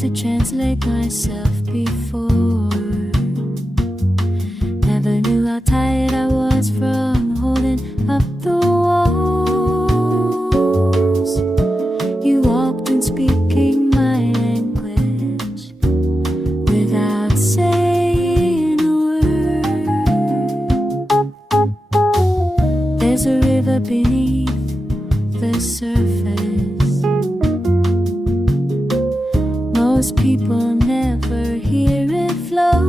to translate myself before. Never knew how tired I was from holding up the walls. You walked in speaking my language without saying a word. There's a river beneath the surface. Most people never hear it flow.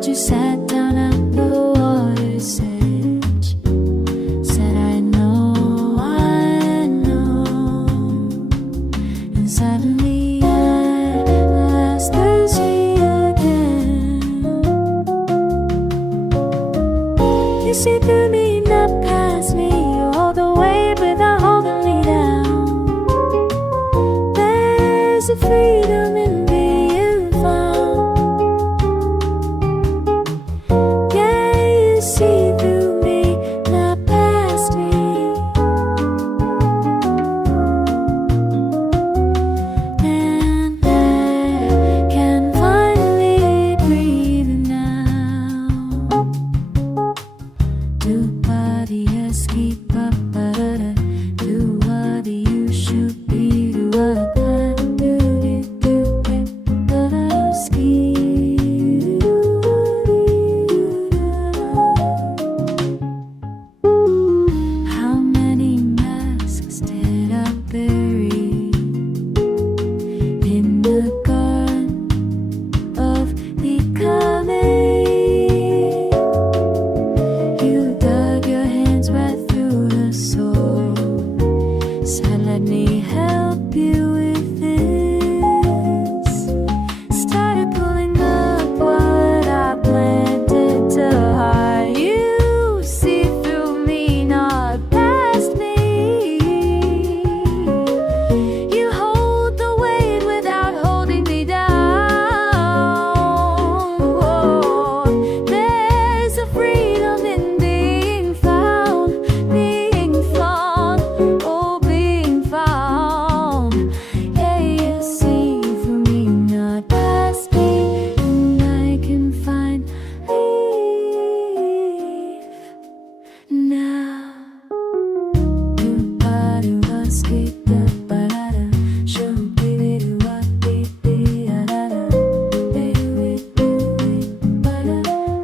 You sat down at the water's edge, said I know, and suddenly I was thirsty again. You see through me, not past me. You hold the weight without holding me down. There's a freedom in being found. See through me, not past me. And I can finally breathe now. Do body escape up, do what you should be, do what I do it, but I ski. Let me help you with this. Started pulling up what I planted to hide. You see through me, not past me. You hold the weight without holding me down. Oh, there's a freedom in being found, being found. Oh, found. Yeah, you see through me, not past me, and I can find relief now. Do ba do escape da ba da da, show baby do what baby da da da, do it ba da.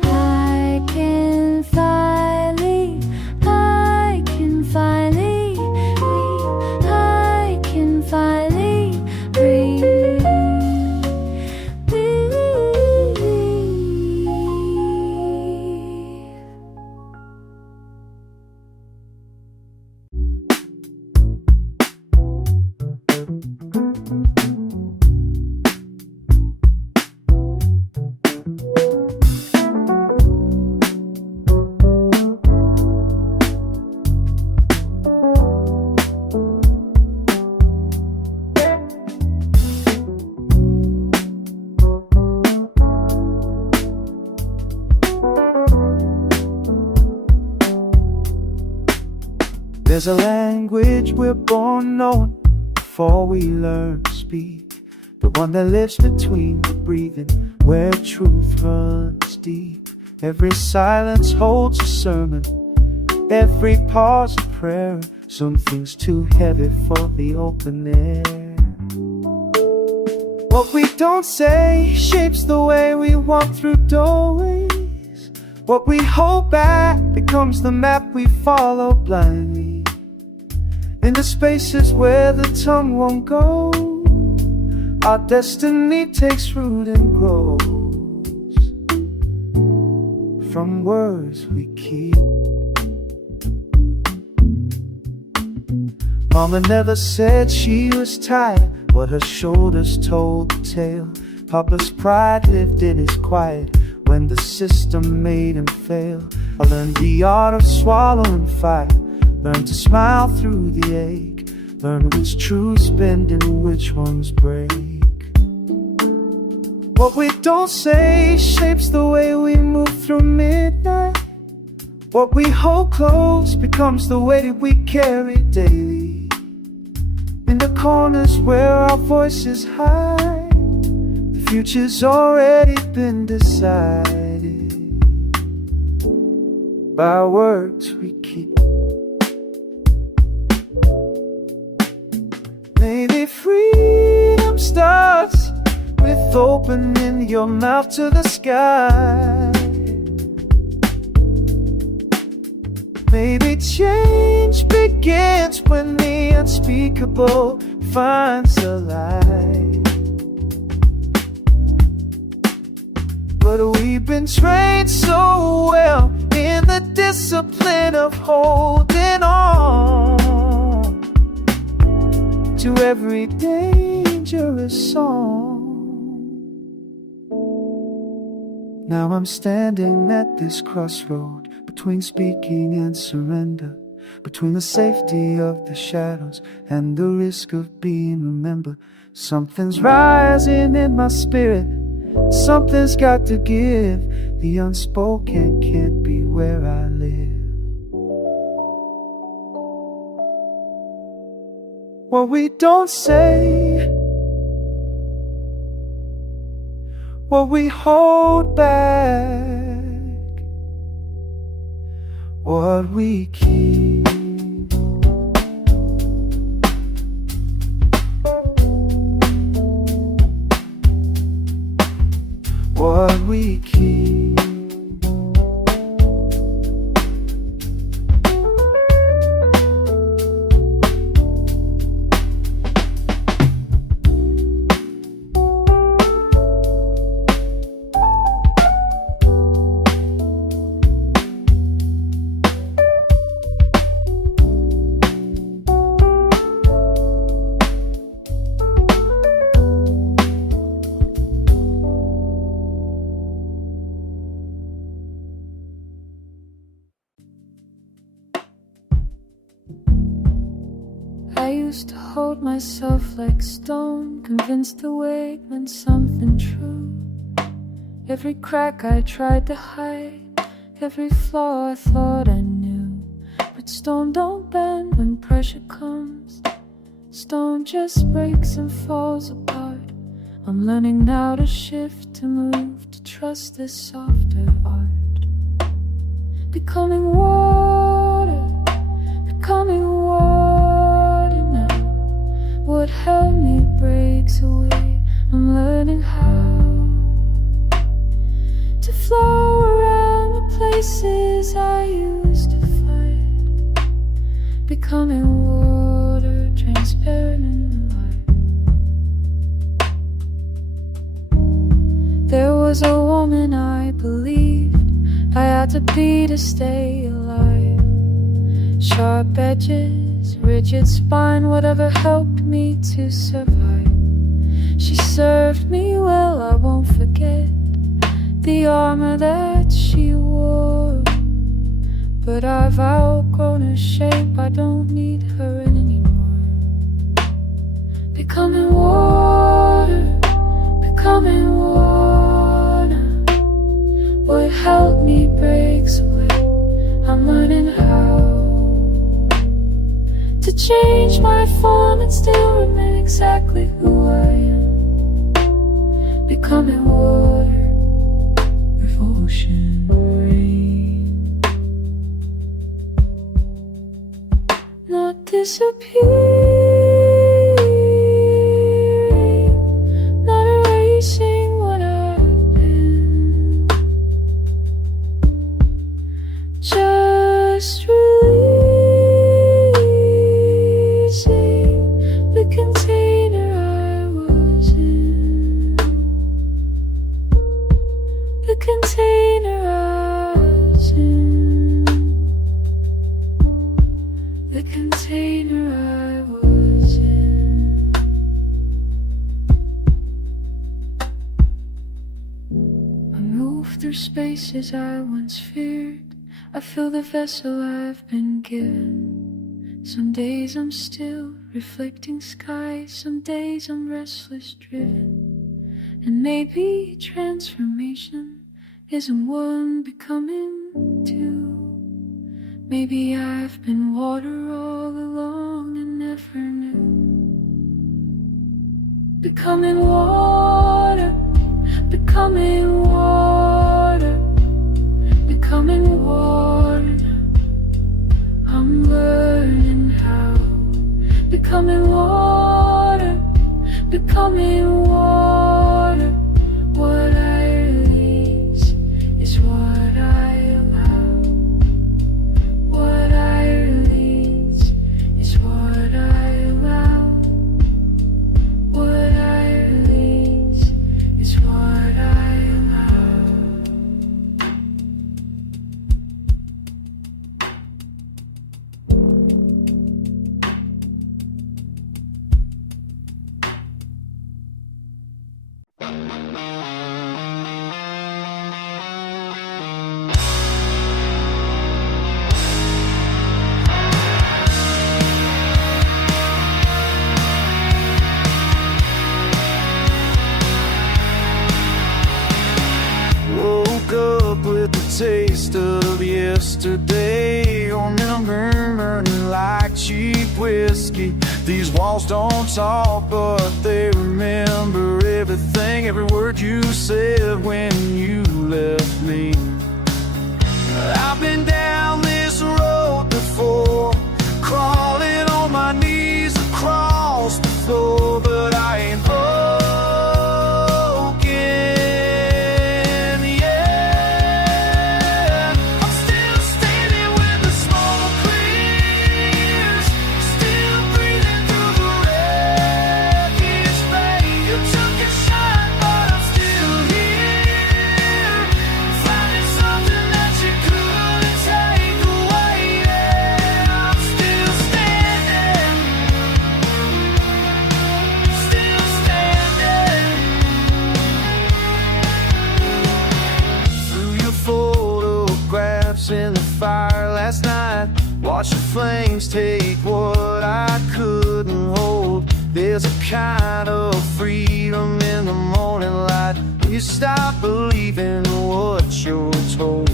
I can finally breathe. There's a language we're born knowing before we learn to speak, the one that lives between the breathing, where truth runs deep. Every silence holds a sermon, every pause a prayer. Something's too heavy for the open air. What we don't say shapes the way we walk through doorways. What we hold back becomes the map we follow blindly. In the spaces where the tongue won't go, our destiny takes root and grows from words we keep. Mama never said she was tired, but her shoulders told the tale. Papa's pride lived in his quiet when the system made him fail. I learned the art of swallowing fire, learned to smile through the ache, learn which truths bend and which ones break. What we don't say shapes the way we move through midnight. What we hold close becomes the weight we carry daily. In the corners where our voices hide. The future's already been decided by words we keep. Maybe freedom starts with opening your mouth to the sky. Maybe change begins when the unspeakable finds a light. But we've been trained so well in the discipline of holding on to every dangerous song. Now I'm standing at this crossroad, between speaking and surrender, between the safety of the shadows and the risk of being remembered. Something's rising in my spirit, something's got to give. The unspoken can't be where I live. What we don't say, what we hold back, what we keep. What we keep. I used to hold myself like stone, convinced the weight meant something true. Every crack I tried to hide, every flaw I thought I knew. But stone don't bend when pressure comes, stone just breaks and falls apart. I'm learning now to shift, to move, to trust this softer art. Becoming water, becoming water now. What held me breaks away, I'm learning how to flow around the places I used to fight. Becoming water, transparent in the light. There was a woman I believed I had to be to stay alive. Sharp edges, rigid spine, whatever helped me to survive. She served me well, I won't forget the armor that she wore. But I've outgrown her shape, I don't need her anymore. Becoming water, becoming water. What held me breaks away, I'm learning how to change my form and still remain exactly who I am. Becoming water, with ocean rain. Not disappearing, not erasing what I've been, just the container I was in, the container I was in, the container I was in. I move through spaces I once feared, I fill the vessel I've been given. Some days I'm still reflecting sky, some days I'm restless driven. And maybe transformation isn't one becoming two. Maybe I've been water all along and never knew. becoming water, becoming water, becoming water. I'm learning how, becoming water, becoming water. What I release is what I allow. What I release is what I allow. What I release is what I allow. Woke up with the taste of yesterday, remembering like cheap whiskey. These walls don't talk, but they remember everything, every word you said when you left me. I've been down this road before, crawling on my knees across the floor, but I ain't in the fire last night. Watch the flames take what I couldn't hold. There's a kind of freedom in the morning light when you stop believing what you're told.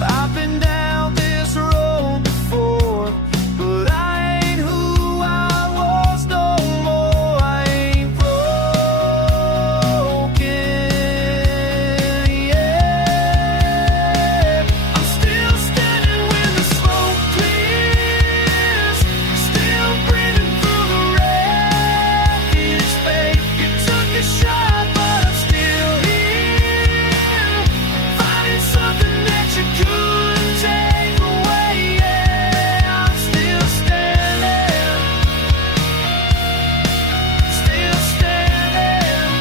I've been down this road before, but I ain't who I was no more. I ain't broken yet. I'm still standing when the smoke clears, still breathing through the wreckage, babe. You took a shot, but I'm still here, finding something that you couldn't take away. Yeah, I'm still standing, still standing.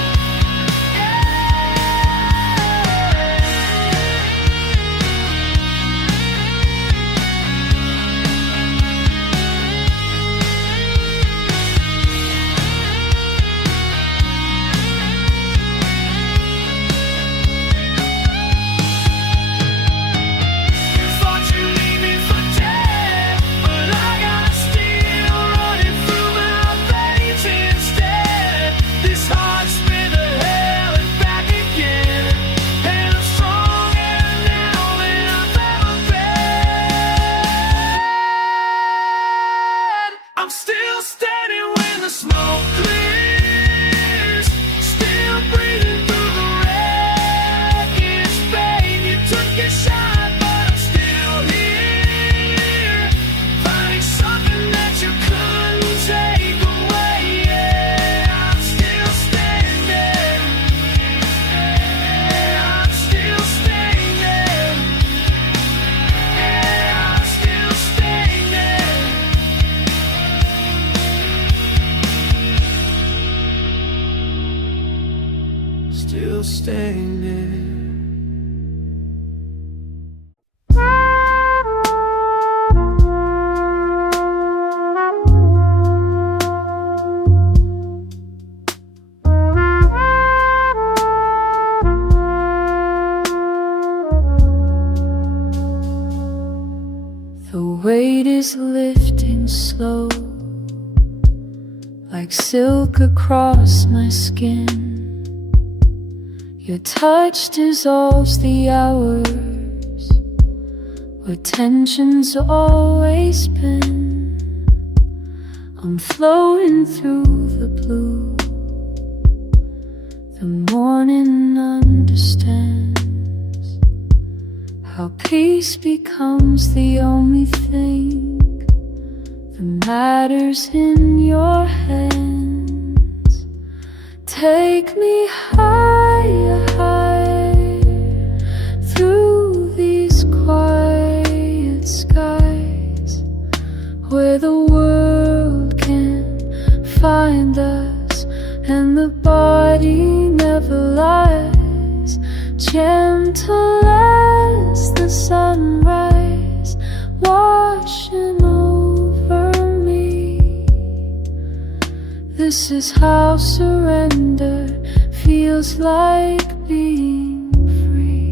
You thought you'd leave me for dead, but I got steel running through my veins instead. This heart's been to hell and back again, and I'm stronger now than I've ever been. I'm still standing when the smoke clears, still breathing through the wreckage, babe. You took your shot, but I'm still here, finding something that you couldn't take away. Yeah, I'm still standing. Yeah, I'm still standing. Yeah, I'm still standing. Still standing. The weight is lifting slow, like silk across my skin. Your touch dissolves the hours where tension's always been. I'm floating through the blue. The morning understands how peace becomes the only thing that matters in your hands. Take me higher, higher through these quiet skies, where the world can find us and the body never lies. Gentle as the sunrise washing over me. This is how surrender feels like being free.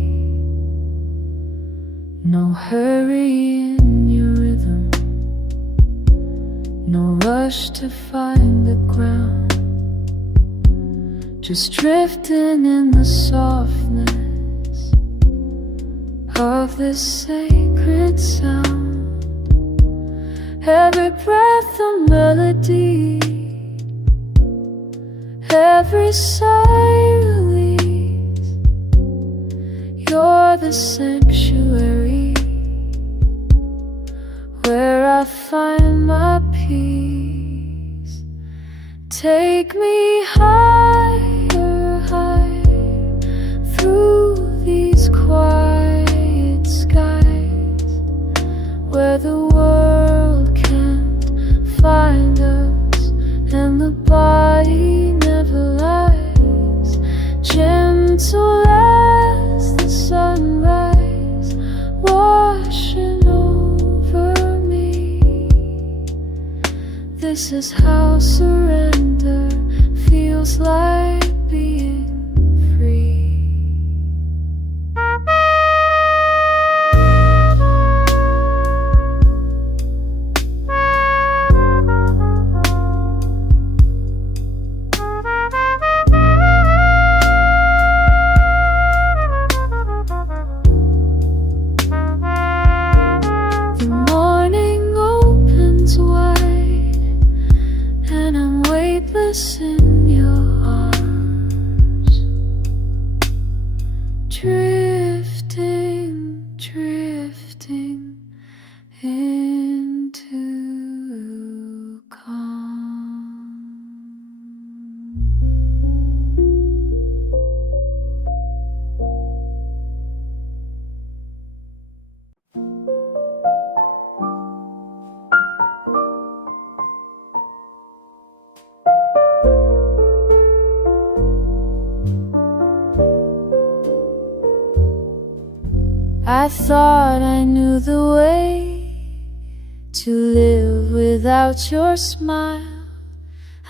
No hurry in your rhythm, no rush to find the ground. Just drifting in the softness of this sacred sound. Every breath a melody, every sigh release. You're the sanctuary where I find my peace. Take me higher, higher through these quiet skies, where the world can't find us and the body never lies. Gentle as the sunrise washing over me. This is how surrender feels like being free. The morning opens wide and I'm weightless in your arms, drifting, drifting into calm. I thought I knew the way to live without your smile.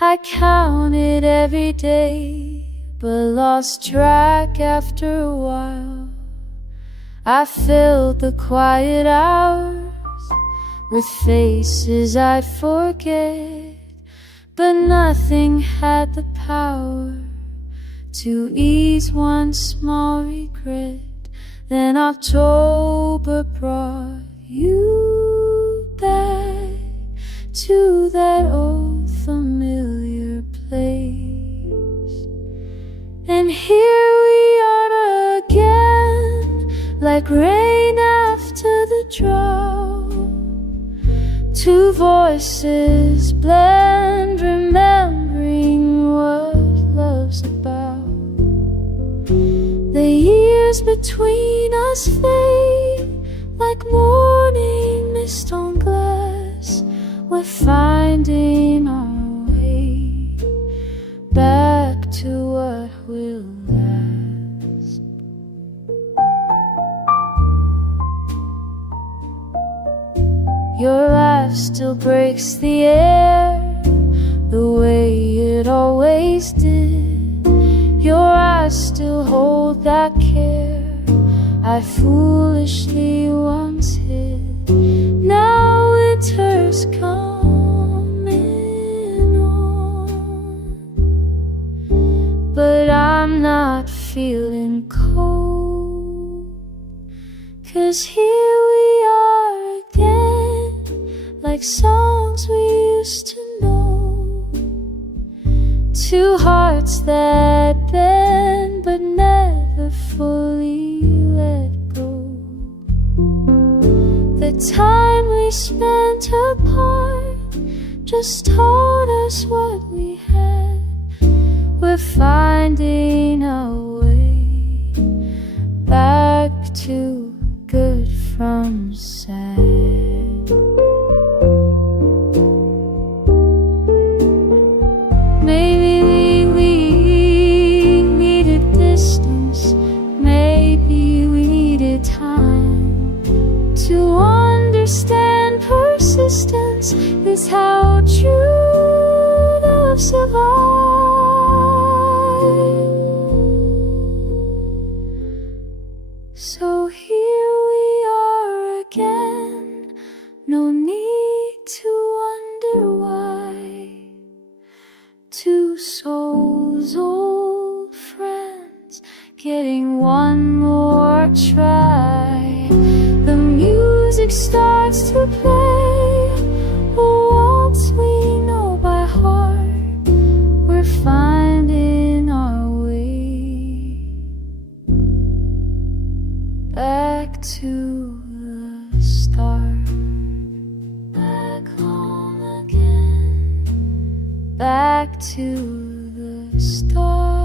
I counted every day, but lost track after a while. I filled the quiet hours with faces I'd forget, but nothing had the power to ease one small regret. Then October brought you back to that old familiar place, and here we are again, like rain after the drought. Two voices blend, remembering what love's about. The years between us fade like morning mist on glass. We're finding our way back to what will last. Your laugh still breaks the air the way it always did. Your eyes still hold that care I foolishly once hid. Now winter's coming on, but I'm not feeling cold, 'cause here we are again, like songs we used to know. that bend but never fully let go. The time we spent apart just taught us what we had. We're finding our way back to good from sad. Maybe we needed distance, maybe we needed time to understand persistence is how true love survives. So here we are again, no need to wonder why. Two souls, old friends, getting one more try. The music starts to play, a waltz we know by heart. We're finding our way back to the start. Back home again, back to the start.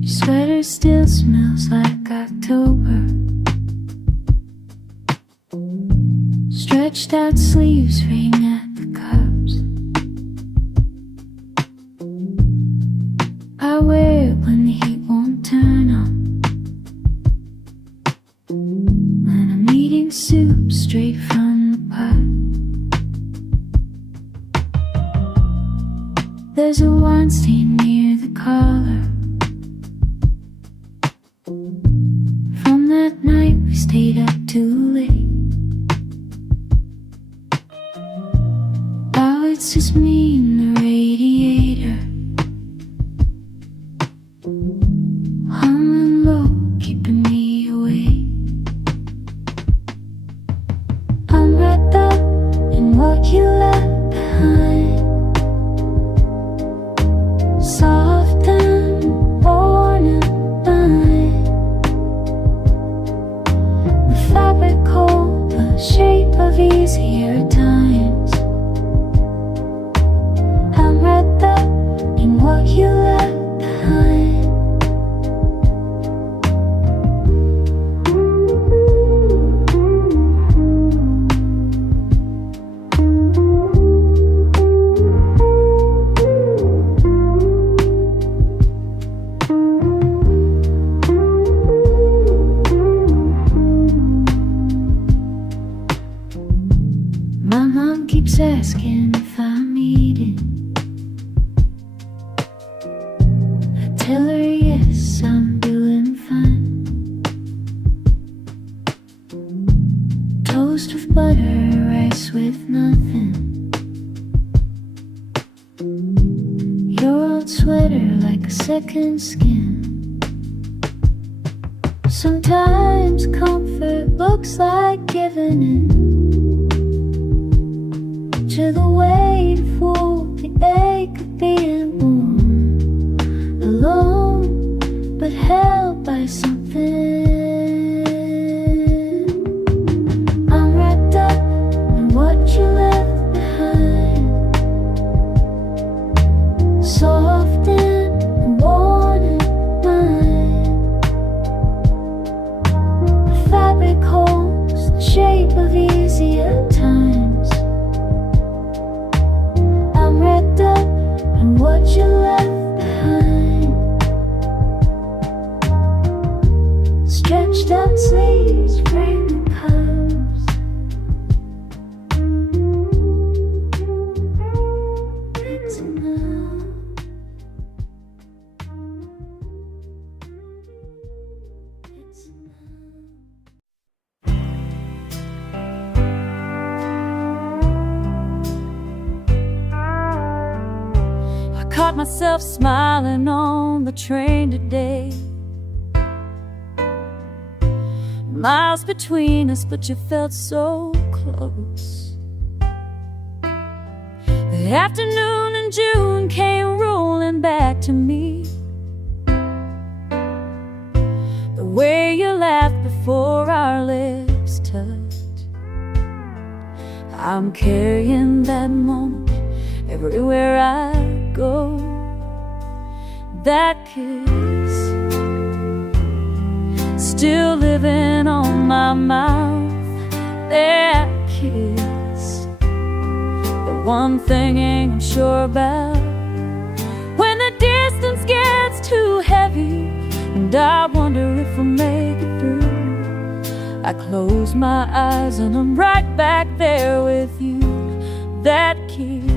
Your sweater still smells like October. Stretched out sleeves ring at the cuffs. I wear it when the heat won't turn on, and I'm eating soup straight from the pot. There's a wine stain near the collar from that night we stayed up too late. Now it's just me and the radiator, humming low, keeping me awake. I'm wrapped up in what you left behind, soft and worn and fine. The fabric cold, the shape of easier times. I'm wrapped up in what you left behind. My mom keeps asking if I'm eating. I tell her yes, I'm doing fine. Toast with butter, rice with nothing. Your old sweater like a second skin. Sometimes comfort looks like giving in to the weight of wool, the ache of being born alone, but held by something. I'm wrapped up in what you left behind, soft and worn and mine. The fabric holds the shape of caught myself smiling on the train today. Miles between us, but you felt so close. The afternoon in June came rolling back to me. The way you laughed before our lips touched. I'm carrying that moment everywhere I go. That kiss, still living on my mouth. That kiss, the one thing I'm sure about. When the distance gets too heavy and I wonder if we'll make it through, I close my eyes and I'm right back there with you. That kiss,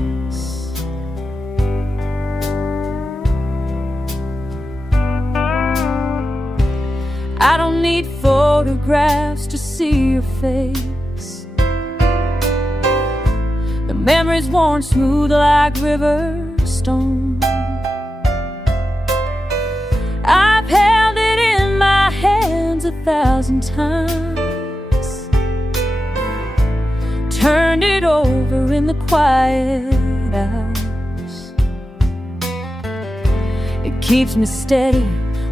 I don't need photographs to see your face. The memories worn smooth like river stone. I've held it in my hands 1,000 times, turned it over in the quiet hours. It keeps me steady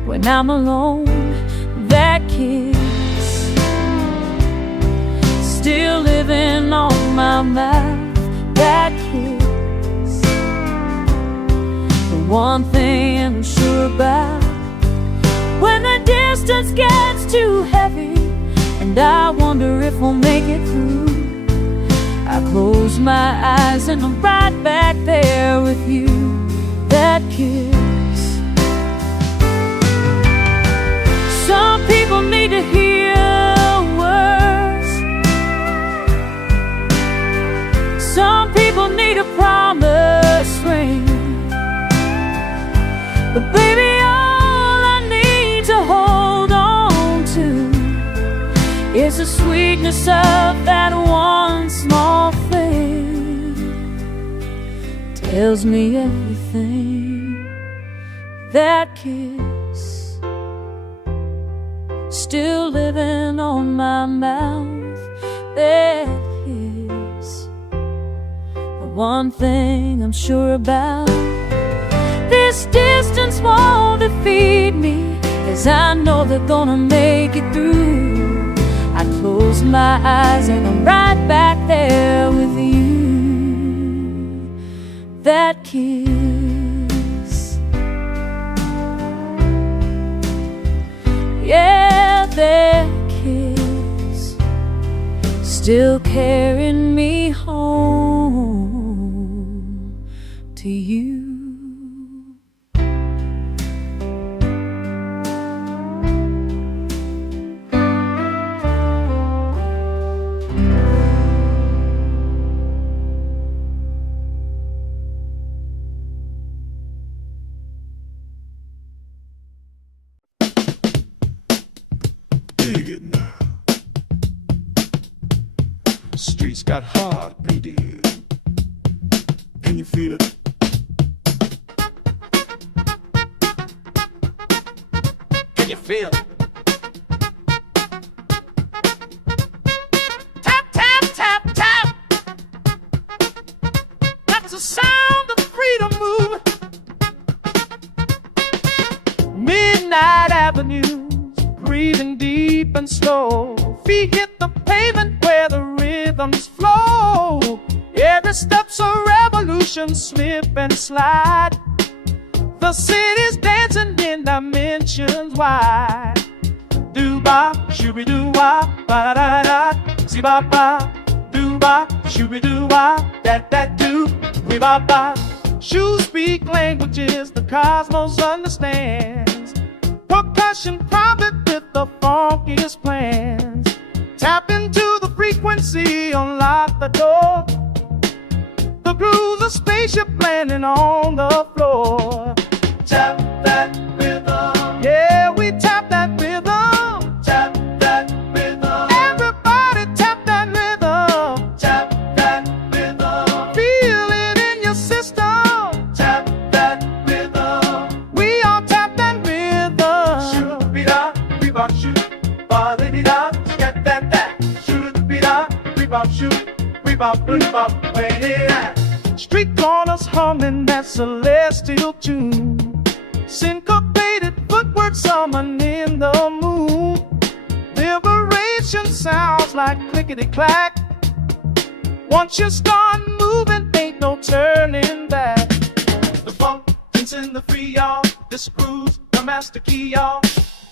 when I'm alone. That kiss, still living on my mouth. That kiss, the one thing I'm sure about. When the distance gets too heavy and I wonder if we'll make it through, I close my eyes and I'm right back there with you. That kiss. Some people need to hear words. Some people need a promise ring. But baby, all I need to hold on to is the sweetness of that one small thing. Tells me everything. That kiss, still living on my mouth. That kiss, the one thing I'm sure about. This distance won't defeat me, 'cause I know they're gonna make it through. I close my eyes and I'm right back there with you. That kiss, yeah, that kiss, still carrying me home to you. Dig it now. Streets got hard beating. Can you feel it? Can you feel it? Tap, tap, tap, tap. That's the sound of freedom moving. Midnight avenues, breathing deep and slow. Feet hit the pavement where the rhythms flow. Every step's a revolution, slip and slide. The city's dancing in dimensions wide. Do-ba, shooby-doo-wah, ba-da-da-da, see-ba-ba. Do-ba, shooby-doo-wah, that-that-do, we-ba-ba. Shoes speak languages the cosmos understands. Percussion private with the funkiest plans. Tap into the frequency, unlock the door. The grooves of spaceship landing on the floor. Tap that rhythm. Yeah, we tap that rhythm. Tap that rhythm. Everybody tap that rhythm. Tap that rhythm. Feel it in your system. Tap that bop, shoot, we bop, where it at? Street corners humming that celestial tune, syncopated footwork summoning the moon. Liberation sounds like clickety-clack. Once you start moving, ain't no turning back. The funk is in the free, y'all. This groove's the master key, y'all.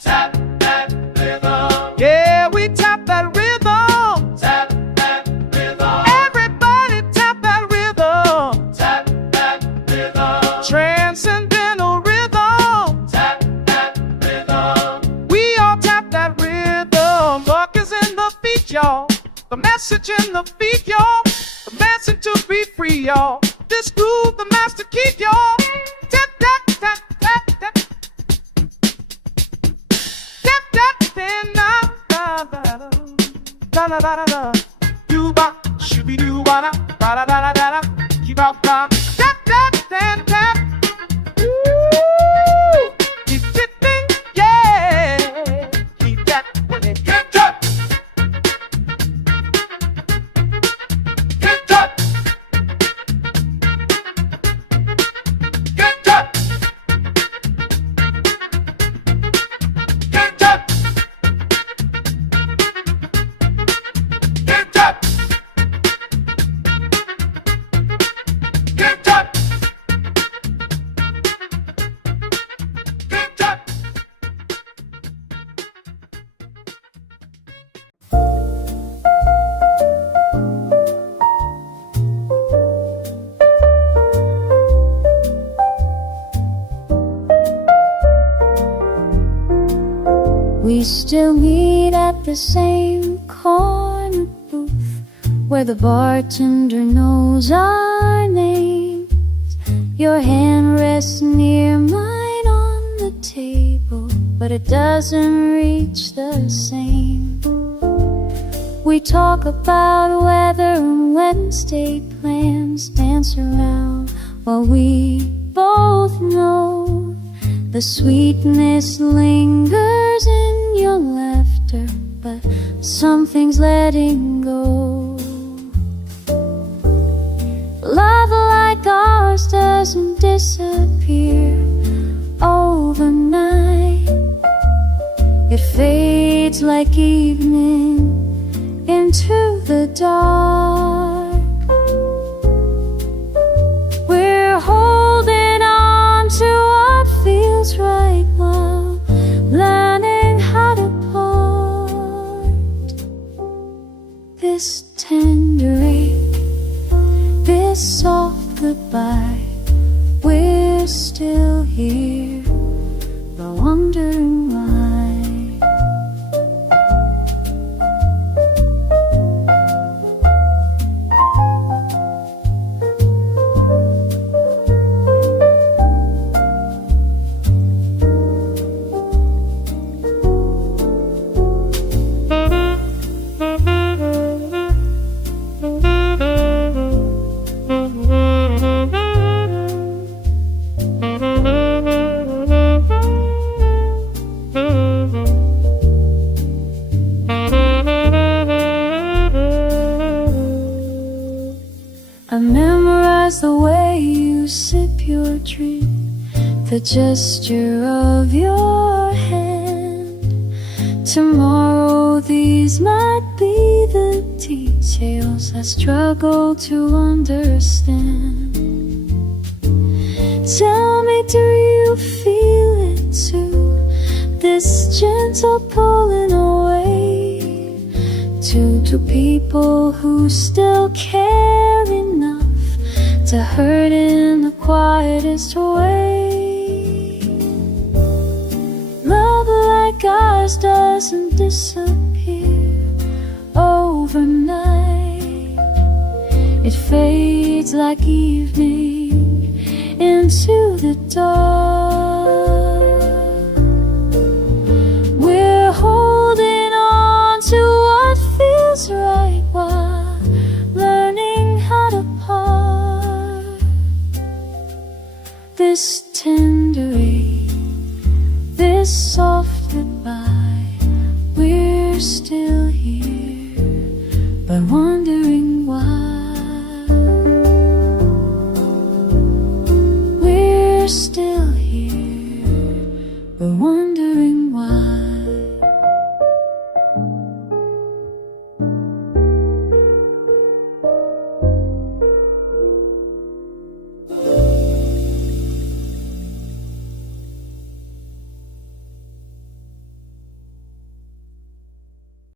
Tap that rhythm. Yeah, we tap that rhythm. Tap that rhythm. Everybody tap that rhythm. Tap that rhythm. Transcendental rhythm. Tap that rhythm. We all tap that rhythm. Luck is in the feet, y'all. The message in the feet, y'all. The message to be free, y'all. This groove, the master key, y'all. Tap, tap, tap, tap, tap. Tap, tap, tap, na, da, da, da, da, da. Do ba, shooby doo ba da, da, da, da, da, da. Keep out, da. Tap, tap, tap, tap. Woo! Keep tipping, yeah. Keep that when it get tap. Get tap. Get tap. Get tap. Get tap. Get tap. Get tap. We still meet at the same corner booth where the bartender knows our names. Your hand rests near mine on the table, but it doesn't reach the same. We talk about weather and Wednesday plans, dance around while we both know the sweetness lingers in your laughter, but something's letting go. Love like ours doesn't disappear overnight. It fades like evening into the dark. We're holding on to what feels right while learning how to part. This tender ache, this soft goodbye, we're still here, but wondering why. I memorize the way you sip your drink, the gesture of your hand. Tomorrow these might be the details I struggle to understand. Tell me, do you feel it too? This gentle pulling away to people who still care enough to hurt in the quietest way. Love like ours doesn't disappear overnight. It fades like evening into the dark. We're holding on to what feels right while learning how to part. This